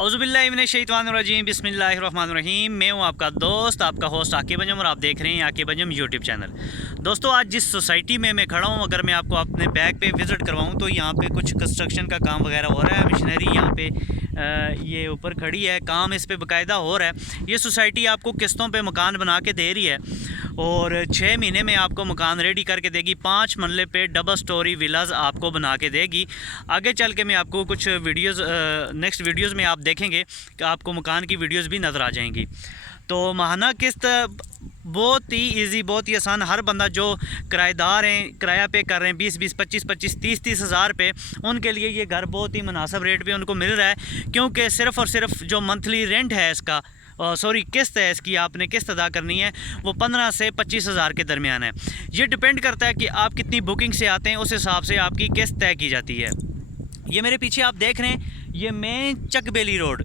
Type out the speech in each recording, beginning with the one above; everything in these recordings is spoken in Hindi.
औज़ुबिल्लाहिमिनश्शैतानिर्रजीम बिस्मिल्लाहिर्रहमानिर्रहीम। मैं हूं आपका दोस्त, आपका होस्ट आकिब अंजम, और आप देख रहे हैं आकिब अंजम यूट्यूब चैनल। दोस्तों, आज जिस सोसाइटी में मैं खड़ा हूं, अगर मैं आपको अपने बैग पे विज़िट करवाऊं तो यहाँ पे कुछ कंस्ट्रक्शन का काम वगैरह हो रहा है। मशीनरी यहाँ पे ये ऊपर खड़ी है, काम इस पे बाकायदा हो रहा है। ये सोसाइटी आपको किस्तों पे मकान बना के दे रही है और 6 महीने में आपको मकान रेडी करके देगी। 5 मरले पे डबल स्टोरी विलाज आपको बना के देगी। आगे चल के मैं आपको कुछ वीडियोज़ नेक्स्ट वीडियोज़ में आप देखेंगे कि आपको मकान की वीडियोज़ भी नज़र आ जाएंगी। तो माहाना किस्त बहुत ही इजी, बहुत ही आसान। हर बंदा जो किराएदार हैं, किराया पे कर रहे हैं 20-20, 25-25, 30-30 हज़ार पे, उनके लिए ये घर बहुत ही मुनासिब रेट पे उनको मिल रहा है। क्योंकि सिर्फ़ और सिर्फ जो मंथली रेंट है इसका, किस्त है इसकी, आपने किस्त अदा करनी है, वो 15 से 25 हज़ार के दरमियान है। ये डिपेंड करता है कि आप कितनी बुकिंग से आते हैं, उस हिसाब से आपकी किस्त तय की जाती है। ये मेरे पीछे आप देख रहे हैं, ये मेन चकबेली रोड,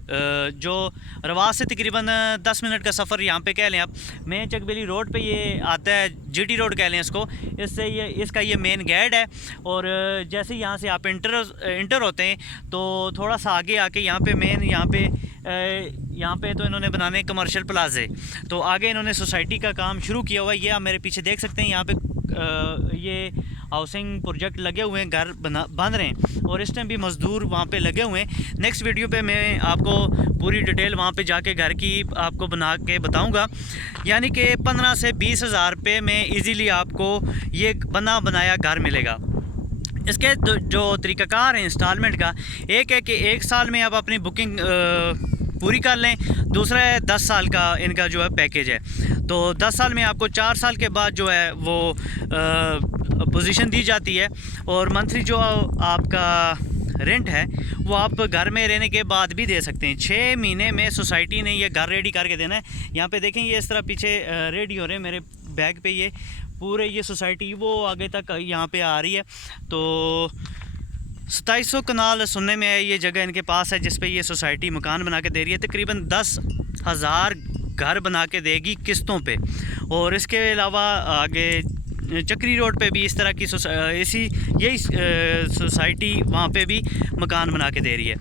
जो रवास से तकरीबन 10 मिनट का सफ़र यहाँ पे कह लें आप। मेन चकबेली रोड पे ये आता है, जीटी रोड कह लें इसको। इससे ये इसका ये मेन गेट है। और जैसे यहाँ से आप इंटर होते हैं तो थोड़ा सा आगे आके यहाँ पे मेन यहाँ पे तो इन्होंने बनाने कमर्शियल प्लाजे, तो आगे इन्होंने सोसाइटी का काम शुरू किया हुआ है। ये आप मेरे पीछे देख सकते हैं, यहाँ पे ये हाउसिंग प्रोजेक्ट लगे हुए हैं, घर बन रहे हैं और इस टाइम भी मज़दूर वहाँ पे लगे हुए हैं। नेक्स्ट वीडियो पे मैं आपको पूरी डिटेल वहाँ पे जाके घर की आपको बना के बताऊँगा। यानी कि 15 से 20 हज़ार रुपये में इजीली आपको ये बना बनाया घर मिलेगा। इसके जो तरीक़ाकार है इंस्टॉलमेंट का, एक है कि 1 साल में आप अपनी बुकिंग पूरी कर लें। दूसरा है 10 साल का इनका जो है पैकेज है। तो 10 साल में आपको 4 साल के बाद जो है वो पोजीशन दी जाती है और मंथली जो आपका रेंट है वो आप घर में रहने के बाद भी दे सकते हैं। 6 महीने में सोसाइटी ने ये घर रेडी करके देना है। यहाँ पे देखें, ये इस तरह पीछे रेडी हो रहे हैं मेरे बैग पे, ये पूरे ये सोसाइटी वो आगे तक यहाँ पे आ रही है। तो 2700 कनाल सुनने में है, ये जगह इनके पास है जिस पे ये सोसाइटी मकान बना के दे रही है। तकरीबन 10,000 घर बना के देगी किस्तों पे। और इसके अलावा आगे चक्री रोड पे भी इस तरह की यही सोसाइटी वहाँ पे भी मकान बना के दे रही है।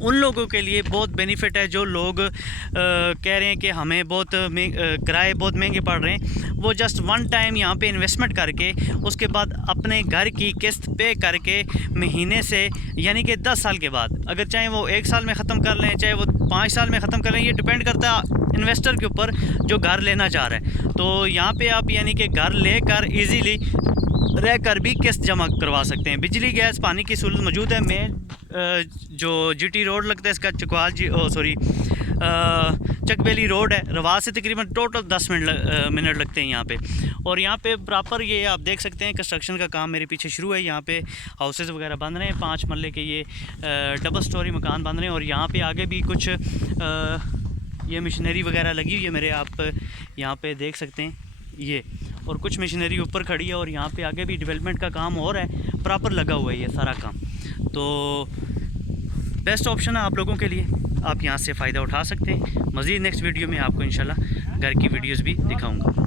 उन लोगों के लिए बहुत बेनिफिट है जो लोग कह रहे हैं कि हमें बहुत किराए बहुत महंगे पड़ रहे हैं। वो जस्ट वन टाइम यहाँ पे इन्वेस्टमेंट करके उसके बाद अपने घर की किस्त पे करके महीने से, यानी कि 10 साल के बाद, अगर चाहे वो 1 साल में ख़त्म कर लें, चाहे वो 5 साल में ख़त्म कर लें, ये डिपेंड करता है इन्वेस्टर के ऊपर जो घर लेना चाह रहा है। तो यहाँ पे आप यानी कि घर लेकर इजीली रह कर भी किस्त जमा करवा सकते हैं। बिजली, गैस, पानी की सहूलत मौजूद है। मेन जो जीटी रोड लगता है इसका चकबेली रोड है, रवास से तकरीबन टोटल 10 मिनट लगते हैं यहाँ पे। और यहाँ पे प्रॉपर ये आप देख सकते हैं कंस्ट्रक्शन का काम मेरे पीछे शुरू है। यहाँ पे हाउसेस वगैरह बन रहे हैं, 5 मरले के ये डबल स्टोरी मकान बन रहे हैं। और यहाँ पे आगे भी कुछ ये मशीनरी वगैरह लगी हुई है मेरे, आप यहाँ पे देख सकते हैं ये, और कुछ मशीनरी ऊपर खड़ी है। और यहाँ पे आगे भी डेवलपमेंट का काम हो रहा है, प्रॉपर लगा हुआ है ये सारा काम। तो बेस्ट ऑप्शन है आप लोगों के लिए, आप यहाँ से फ़ायदा उठा सकते हैं। मज़ीद नेक्स्ट वीडियो में आपको इंशाल्लाह घर की वीडियोज़ भी दिखाऊँगा।